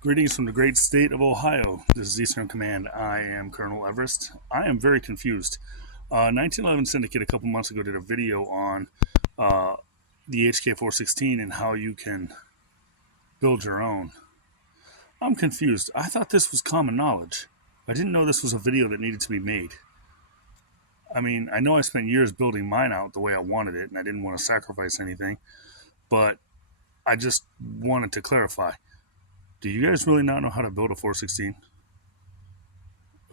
Greetings from the great state of Ohio. This is Eastern Command. I am Colonel Everest. I am very confused. 1911 Syndicate a couple months ago did a video on uh, the HK416 and how you can build your own. I'm confused. I thought this was common knowledge. I didn't know this was a video that needed to be made. I mean, I know I spent years building mine out the way I wanted it, and I didn't want to sacrifice anything, but I just wanted to clarify. Do you guys really not know how to build a 416?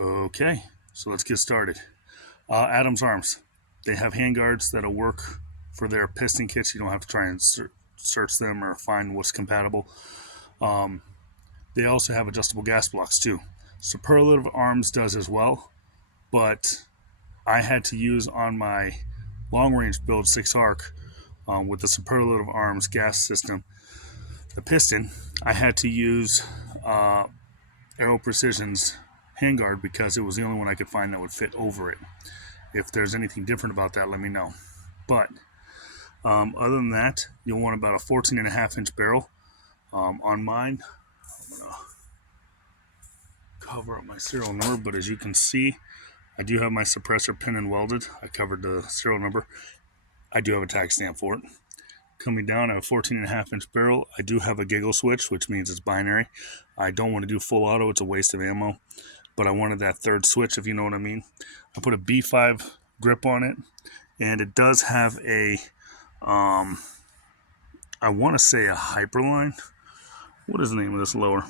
Okay, so let's get started. Adam's Arms. They have handguards that'll work for their piston kits. You don't have to try and search them or find what's compatible. Um, they also have adjustable gas blocks too. Superlative Arms does as well, but I had to use on my long range build 6 arc with the Superlative Arms gas system. The piston, I had to use Aero Precision's handguard because it was the only one I could find that would fit over it. If there's anything different about that, let me know. But other than that, you'll want about a 14.5-inch barrel. On mine, I'm going to cover up my serial number, but as you can see, I do have my suppressor pin and welded. I covered the serial number. I do have a tag stamp for it. Coming down, I have a 14.5-inch barrel. I do have a giggle switch, which means it's binary. I don't want to do full auto. It's a waste of ammo. But I wanted that third switch, if you know what I mean. I put a B5 grip on it, and it does have a, I want to say a Hyperline. What is the name of this lower?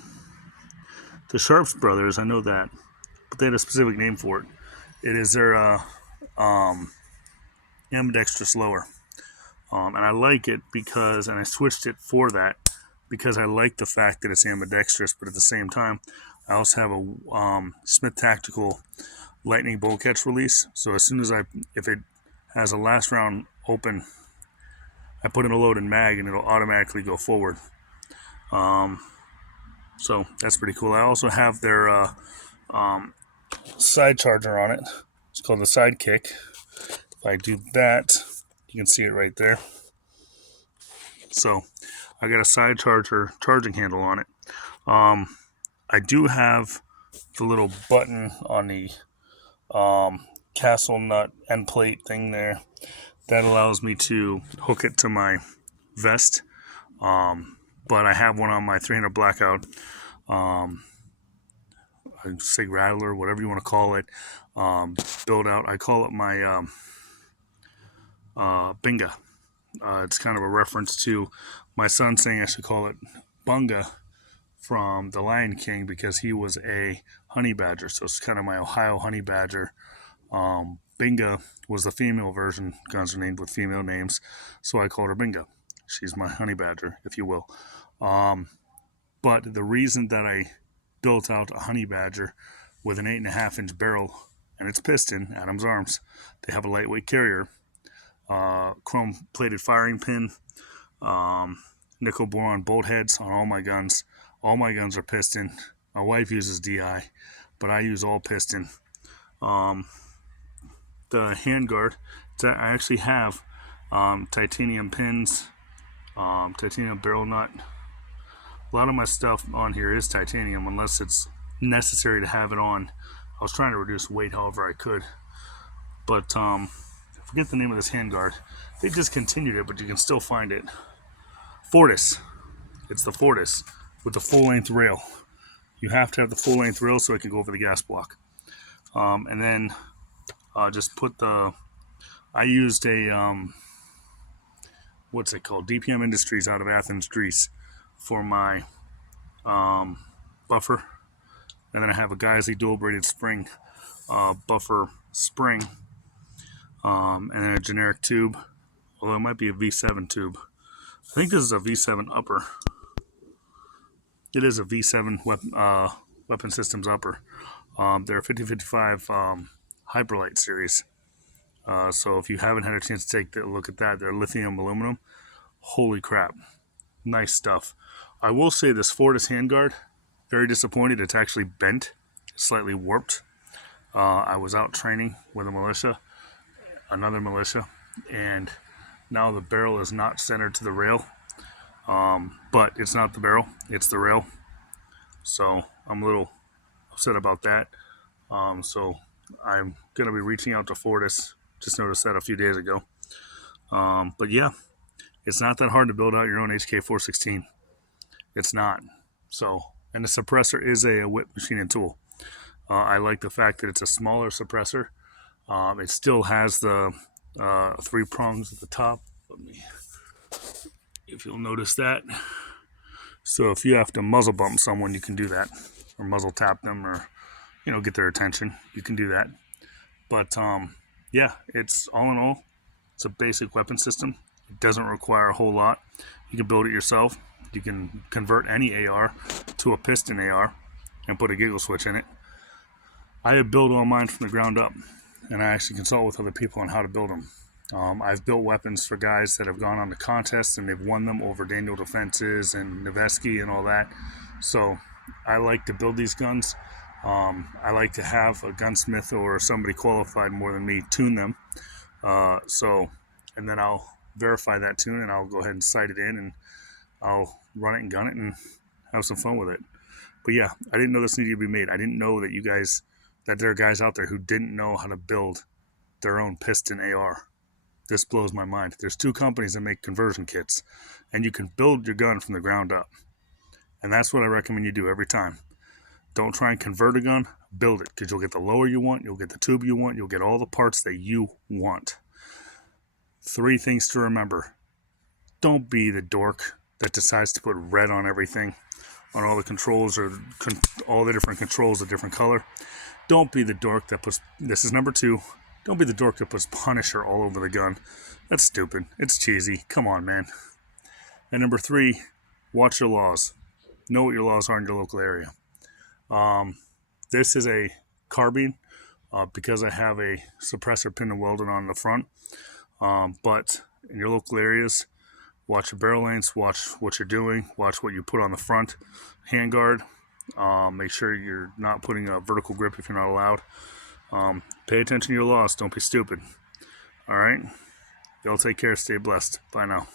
The Sharps Brothers, I know that, but they had a specific name for it. It is their ambidextrous lower. And I like it because, and I switched it for that, because I like the fact that it's ambidextrous, but at the same time, I also have a Smith Tactical lightning bolt catch release. So as soon as if it has a last round open, I put in a loaded mag and it'll automatically go forward. So that's pretty cool. I also have their side charger on it. It's called the Sidekick. If I do that, you can see it right there. So I got a side charger charging handle on it. I do have the little button on the castle nut end plate thing there that allows me to hook it to my vest. But I have one on my 300 Blackout, Sig Rattler, whatever you want to call it, build out. I call it my Binga. It's kind of a reference to my son saying I should call it Bunga from The Lion King because he was a honey badger. So it's kind of my Ohio honey badger. Binga was the female version. Guns are named with female names, so I called her Binga. She's my honey badger, if you will. But the reason that I built out a honey badger with an 8.5-inch barrel and its piston, Adam's Arms, they have a lightweight carrier, chrome plated firing pin, nickel boron bolt heads on all my guns. All my guns are piston. My wife uses DI, but I use all piston. The handguard, I actually have titanium pins, titanium barrel nut. A lot of my stuff on here is titanium unless it's necessary to have it on. I was trying to reduce weight however I could. But I forget the name of this handguard. They discontinued it, but you can still find it. Fortis. It's the Fortis with the full-length rail. You have to have the full-length rail so it can go over the gas block. And then just put I used a, what's it called? DPM Industries out of Athens, Greece for my buffer. And then I have a Geisley dual braided spring buffer spring. And then a generic tube. Although it might be a V7 tube. I think this is a V7 upper. It is a V7 weapon systems upper. They're a 5055 Hyperlight series. So if you haven't had a chance to take a look at that, they're lithium aluminum. Holy crap. Nice stuff. I will say this Fortis handguard, very disappointed. It's actually bent, slightly warped. I was out training with another militia, and now the barrel is not centered to the rail. But it's not the barrel, it's the rail. So I'm a little upset about that. So I'm going to be reaching out to Fortis. Just noticed that a few days ago. But yeah, it's not that hard to build out your own HK416. It's not. So, and the suppressor is a whip machine and tool. I like the fact that it's a smaller suppressor. It still has the 3 prongs at the top. Let me, if you'll notice that. So if you have to muzzle bump someone, you can do that, or muzzle tap them, or get their attention. You can do that. But yeah, it's all in all, it's a basic weapon system. It doesn't require a whole lot. You can build it yourself. You can convert any AR to a piston AR and put a giggle switch in it. I have built all mine from the ground up, and I actually consult with other people on how to build them. I've built weapons for guys that have gone on to contests and they've won them over Daniel Defenses and Nevesky and all that. So I like to build these guns. I like to have a gunsmith or somebody qualified more than me tune them. And then I'll verify that tune and I'll go ahead and sight it in and I'll run it and gun it and have some fun with it. But yeah, I didn't know this needed to be made. I didn't know that there are guys out there who didn't know how to build their own piston AR. This blows my mind. There's 2 companies that make conversion kits, and you can build your gun from the ground up. And that's what I recommend you do every time. Don't try and convert a gun, build it, because you'll get the lower you want, you'll get the tube you want, you'll get all the parts that you want. 3 things to remember. Don't be the dork that decides to put red on everything, on all the controls, or all the different controls a different color. Don't be the dork that puts, this is number 2, don't be the dork that puts Punisher all over the gun. That's stupid. It's cheesy. Come on, man. And number 3, watch your laws. Know what your laws are in your local area. This is a carbine because I have a suppressor pin and welded on the front. But in your local areas, watch your barrel lengths, watch what you're doing, watch what you put on the front handguard. Make sure you're not putting a vertical grip if you're not allowed. Pay attention to your laws. Don't be stupid. All right? Y'all take care. Stay blessed. Bye now.